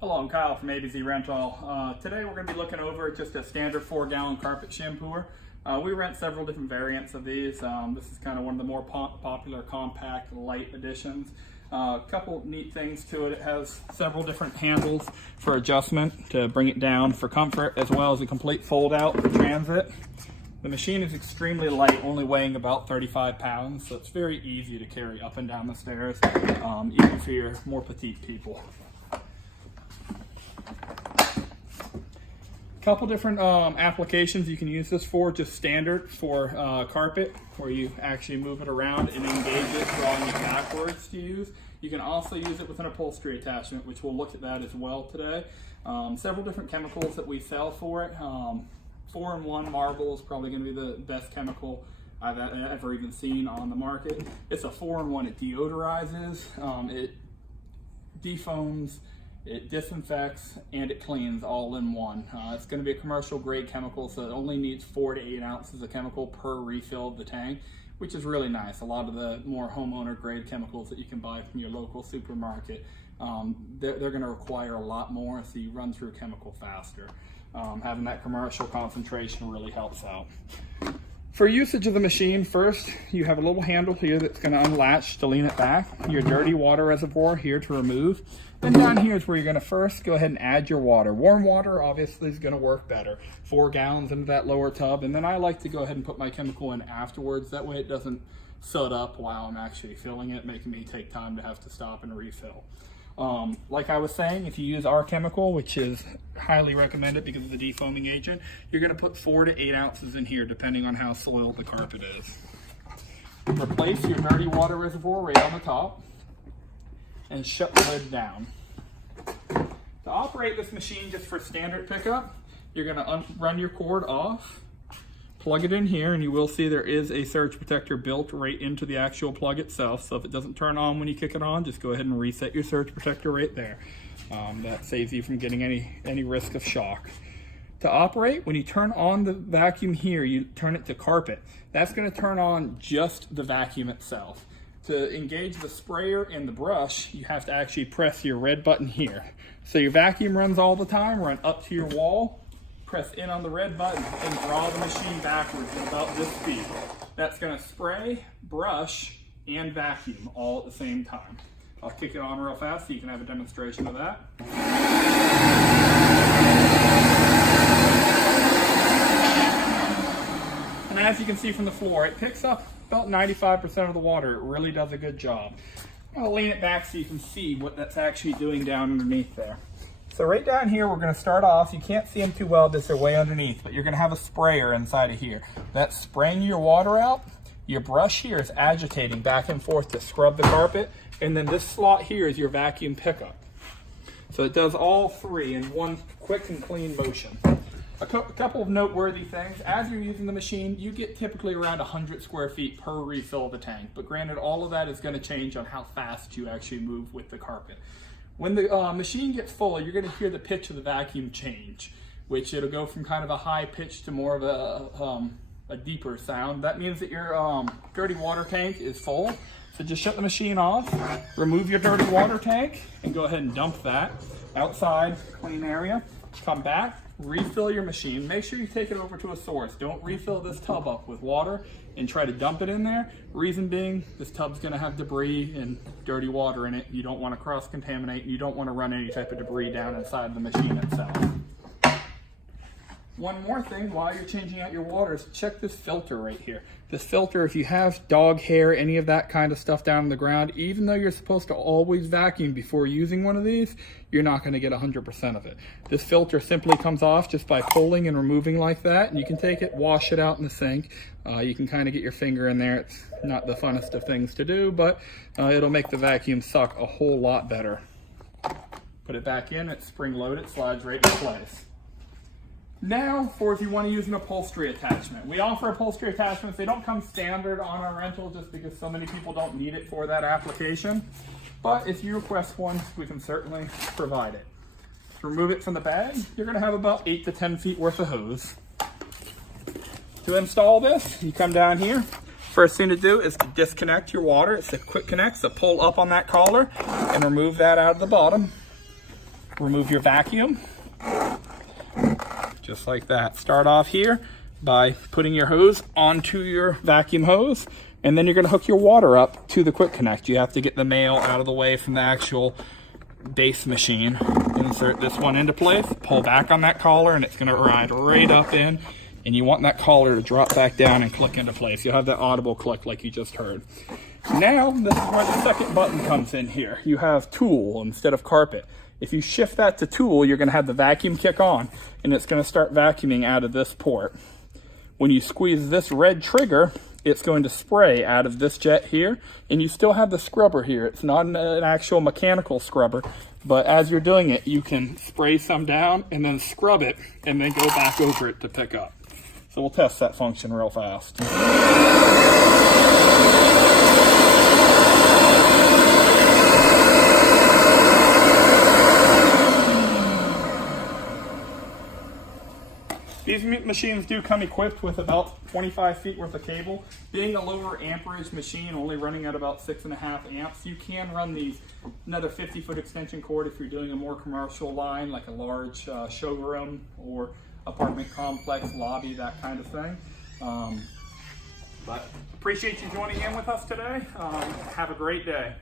Hello, I'm Kyle from ABZ Rental. Today we're going to be looking over just a standard 4-gallon carpet shampooer. We rent several different variants of these. This is kind of one of the more popular compact light editions. A couple neat things to it. It has several different handles for adjustment to bring it down for comfort, as well as a complete fold out for transit. The machine is extremely light, only weighing about 35 pounds, so it's very easy to carry up and down the stairs, even for your more petite people. Couple different applications you can use this for. Just standard for carpet, where you actually move it around and engage it, drawing it backwards to use. You can also use it with an upholstery attachment, which we'll look at that as well today. Several different chemicals that we sell for it. 4-in-1 marble is probably going to be the best chemical I've ever even seen on the market. It's a 4-in-1. It deodorizes, it defoams, it disinfects, and it cleans all in one. It's going to be a commercial grade chemical, so it only needs 4 to 8 ounces of chemical per refill of the tank, which is really nice. A lot of the more homeowner grade chemicals that you can buy from your local supermarket, they're going to require a lot more, so you run through chemical faster. Having that commercial concentration really helps out. For usage of the machine, first you have a little handle here that's going to unlatch to lean it back, your dirty water reservoir here to remove, and down here is where you're going to first go ahead and add your water. Warm water obviously is going to work better. 4 gallons into that lower tub, and then I like to go ahead and put my chemical in afterwards. That way it doesn't soak up while I'm actually filling it, making me take time to have to stop and refill. Like I was saying, if you use our chemical, which is highly recommended because of the defoaming agent, you're going to put 4 to 8 ounces in here depending on how soiled the carpet is. Replace your dirty water reservoir right on the top and shut the lid down. To operate this machine just for standard pickup, you're going to run your cord off, plug it in here, and you will see there is a surge protector built right into the actual plug itself. So if it doesn't turn on when you kick it on, just go ahead and reset your surge protector right there. That saves you from getting any risk of shock. To operate, when you turn on the vacuum here, you turn it to carpet. That's going to turn on just the vacuum itself. To engage the sprayer and the brush, you have to actually press your red button here. So your vacuum runs all the time, run up to your wall, press in on the red button, and draw the machine backwards at about this speed. That's going to spray, brush, and vacuum all at the same time. I'll kick it on real fast so you can have a demonstration of that. And as you can see from the floor, it picks up about 95% of the water. It really does a good job. I'll lean it back so you can see what that's actually doing down underneath there. So right down here, we're going to start off. You can't see them too well because they're way underneath, but you're going to have a sprayer inside of here. That's spraying your water out. Your brush here is agitating back and forth to scrub the carpet. And then this slot here is your vacuum pickup. So it does all three in one quick and clean motion. A couple of noteworthy things. As you're using the machine, you get typically around 100 square feet per refill of the tank. But granted, all of that is going to change on how fast you actually move with the carpet. When the machine gets full, you're going to hear the pitch of the vacuum change, which it'll go from kind of a high pitch to more of a deeper sound. That means that your dirty water tank is full. So just shut the machine off, remove your dirty water tank, and go ahead and dump that outside, clean area. Come back, refill your machine. Make sure you take it over to a source. Don't refill this tub up with water and try to dump it in there. Reason being, this tub's going to have debris and dirty water in it. You don't want to cross-contaminate, and you don't want to run any type of debris down inside the machine itself. One more thing while you're changing out your waters, check this filter right here. This filter, if you have dog hair, any of that kind of stuff down on the ground, even though you're supposed to always vacuum before using one of these, you're not going to get 100% of it. This filter simply comes off just by pulling and removing like that, and you can take it, wash it out in the sink. You can kind of get your finger in there. It's not the funnest of things to do, but it'll make the vacuum suck a whole lot better. Put it back in, it's spring loaded, slides right in place. Now, for if you want to use an upholstery attachment. We offer upholstery attachments. They don't come standard on our rental just because so many people don't need it for that application. But if you request one, we can certainly provide it. To remove it from the bag, you're going to have about 8 to 10 feet worth of hose. To install this, you come down here. First thing to do is to disconnect your water. It's a quick connect, so pull up on that collar and remove that out of the bottom. remove your vacuum. Just like that. Start off here by putting your hose onto your vacuum hose, and then you're going to hook your water up to the quick connect. You have to get the male out of the way from the actual base machine. Insert this one into place, pull back on that collar, and it's going to ride right up in, and you want that collar to drop back down and click into place. You'll have that audible click like you just heard. Now, this is where the second button comes in here. You have tool instead of carpet. If you shift that to tool, you're going to have the vacuum kick on, and it's going to start vacuuming out of this port. When you squeeze this red trigger, it's going to spray out of this jet here, and you still have the scrubber here. It's not an actual mechanical scrubber, but as you're doing it, you can spray some down and then scrub it and then go back over it to pick up. So we'll test that function real fast. These machines do come equipped with about 25 feet worth of cable. Being a lower amperage machine, only running at about 6.5 amps, you can run these another 50-foot extension cord if you're doing a more commercial line, like a large showroom or apartment complex, lobby, that kind of thing. But appreciate you joining in with us today. Have a great day.